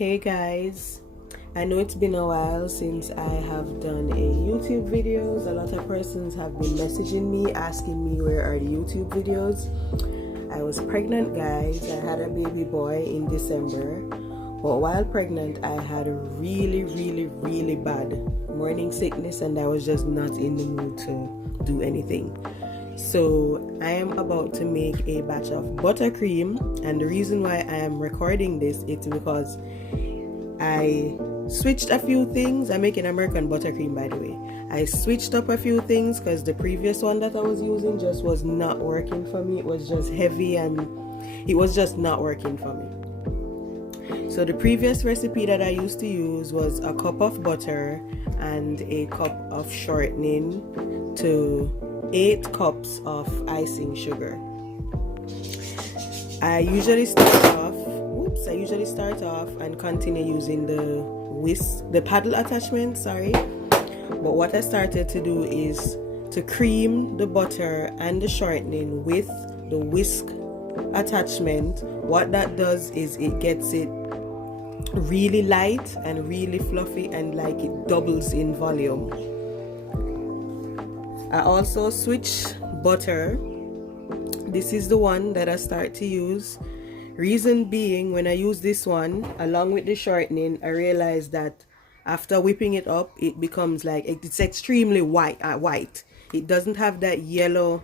Hey guys, I know it's been a while since I have done a YouTube videos. A lot of persons have been messaging me asking me where are the YouTube videos. I was pregnant, guys. I had a baby boy in December, but while pregnant I had a really bad morning sickness and I was just not in the mood to do anything. So I am about to make a batch of buttercream, and the reason why I am recording this is because I switched a few things. I'm making American buttercream, by the way. I switched up a few things because the previous one that I was using just was not working for me. It was just heavy and it was just not working for me. So the previous recipe that I used to use was a cup of butter and a cup of shortening to 8 cups of icing sugar. I usually start off and continue using the paddle attachment, but what I started to do is to cream the butter and the shortening with the whisk attachment. What that does is it gets it really light and really fluffy, and like it doubles in volume. I also switch butter. This is the one that I start to use. Reason being, when I use this one along with the shortening, I realized that after whipping it up, it becomes like it's extremely white. It doesn't have that yellow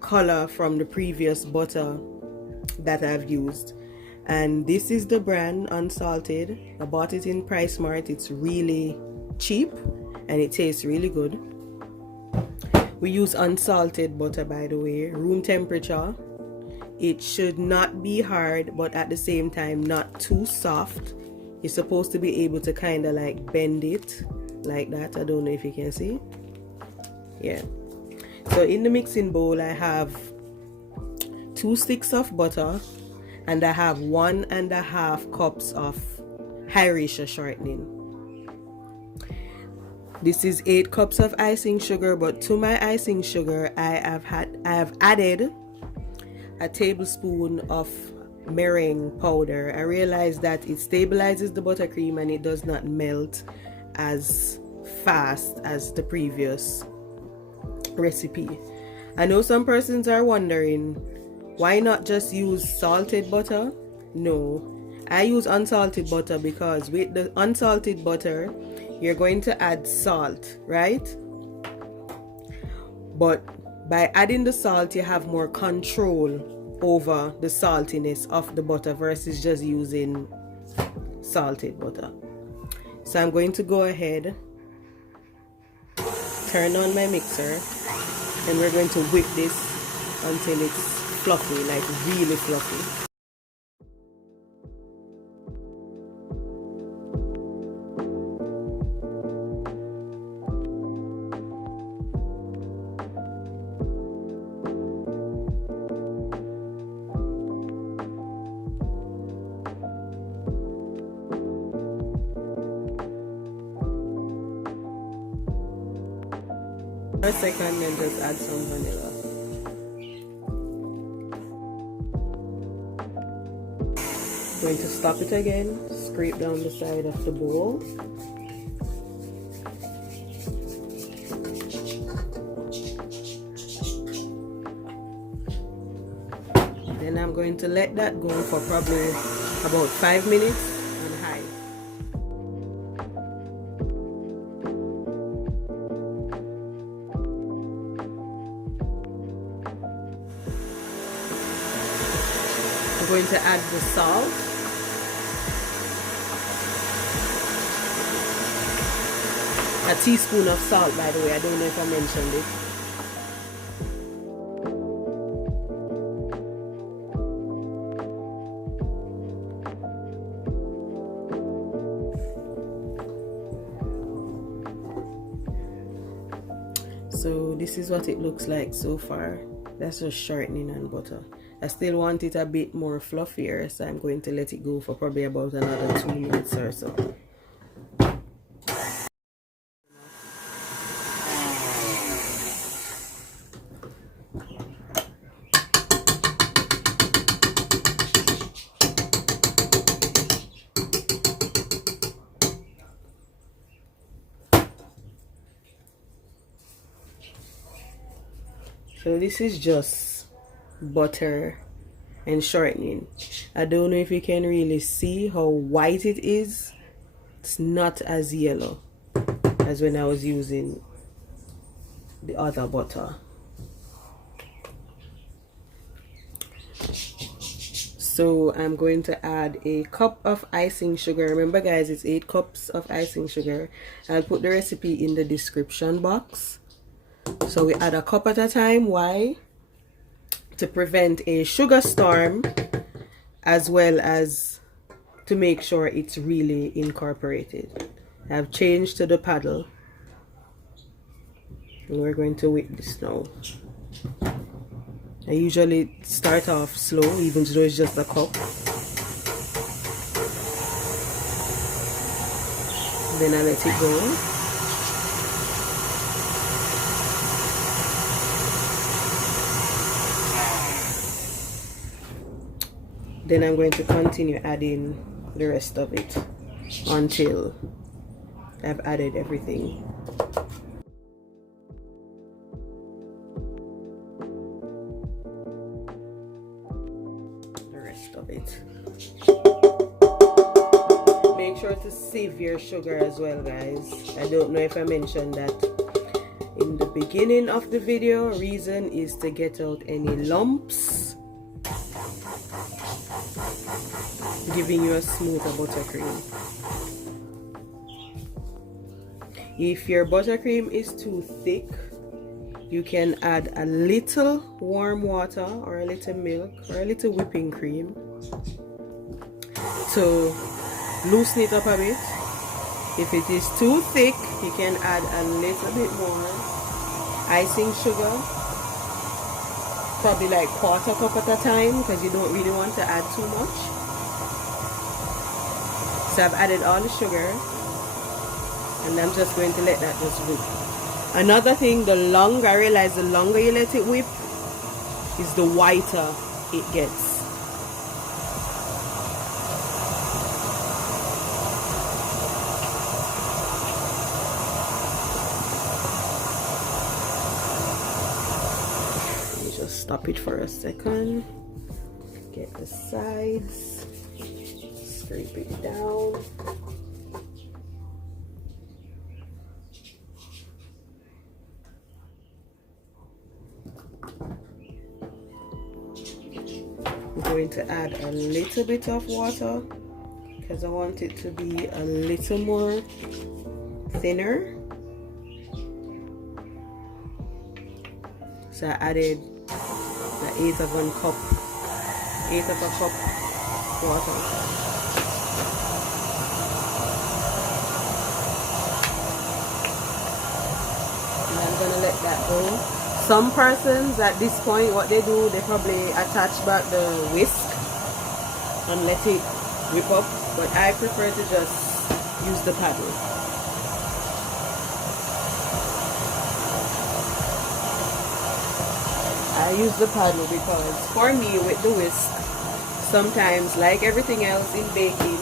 color from the previous butter that I've used. And this is the brand Unsalted. I bought it in Price Mart. It's really cheap and it tastes really good. We use unsalted butter, by the way, room temperature. It should not be hard, but at the same time not too soft. You're supposed to be able to kind of like bend it like that. I don't know if you can see. Yeah. So in the mixing bowl I have 2 sticks of butter and I have 1.5 cups of high ratio shortening. This is 8 cups of icing sugar, but to my icing sugar I have added a tablespoon of meringue powder. I realized that it stabilizes the buttercream and it does not melt as fast as the previous recipe. I know some persons are wondering, why not just use salted butter? No, I use unsalted butter because with the unsalted butter you're going to add salt, right? But by adding the salt you have more control over the saltiness of the butter versus just using salted butter. So I'm going to go ahead, turn on my mixer, and we're going to whip this until it's fluffy, like really fluffy. For a second, then just add some vanilla. Going to stop it again, scrape down the side of the bowl. Then I'm going to let that go for probably about 5 minutes on high. I'm going to add the salt. A teaspoon of salt, by the way. I don't know if I mentioned it. So this is what it looks like so far. That's just shortening and butter. I still want it a bit more fluffier, so I'm going to let it go for probably about another 2 minutes or so. So this is just butter and shortening. I don't know if you can really see how white it is. It's not as yellow as when I was using the other butter. So I'm going to add a cup of icing sugar. Remember guys, it's 8 cups of icing sugar. I'll put the recipe in the description box. So we add a cup at a time. Why? To prevent a sugar storm, as well as to make sure it's really incorporated. I've changed to the paddle. And we're going to whip this now. I usually start off slow, even though it's just a cup. Then I let it go. Then I'm going to continue adding the rest of it until I've added everything. The rest of it. Make sure to sieve your sugar as well, guys. I don't know if I mentioned that in the beginning of the video. Reason is to get out any lumps, giving you a smoother buttercream. If your buttercream is too thick, you can add a little warm water or a little milk or a little whipping cream to loosen it up a bit. If it is too thick, you can add a little bit more icing sugar, probably like 1/4 cup at a time, because you don't really want to add too much. So I've added all the sugar, and I'm just going to let that just whip. Another thing, the longer, I realize the longer you let it whip, is the whiter it gets. Let me just stop it for a second. Get the sides. Scrape it down. I'm going to add a little bit of water because I want it to be a little more thinner. So I added the 1/8 of a cup water. I'm gonna let that go. Some persons at this point, what they do, they probably attach back the whisk and let it whip up, but I prefer to just use the paddle. I use the paddle because for me, with the whisk, sometimes, like everything else in baking,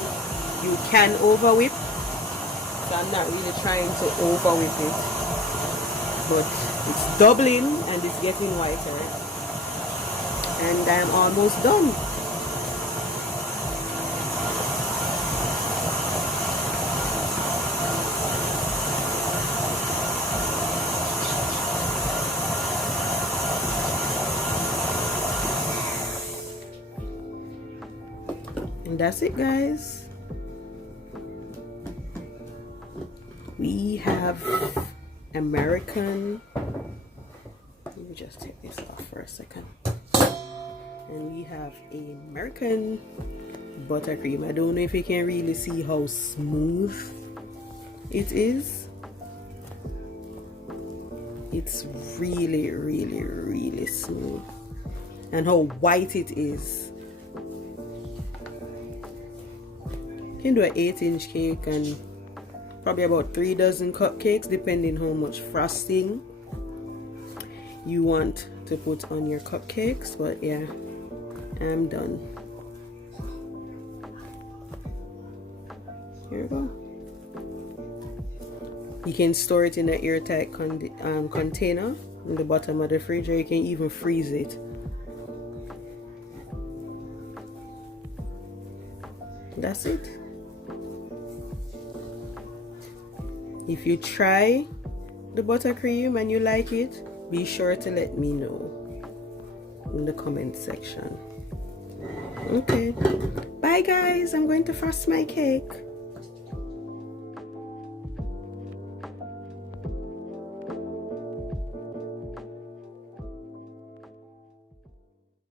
you can over whip. So I'm not really trying to over whip it, but it's doubling and it's getting whiter, and I'm almost done. And that's it, guys. We have American, let me just take this off for a second, and we have American buttercream. I don't know if you can really see how smooth it is. It's really, really, really smooth, and how white it is. You can do an 8-inch cake and probably about 3 dozen cupcakes, depending how much frosting you want to put on your cupcakes. But yeah, I'm done. Here we go. You can store it in an airtight container in the bottom of the fridge, or you can even freeze it. That's it. If you try the buttercream and you like it, be sure to let me know in the comment section. Okay, bye guys, I'm going to frost my cake.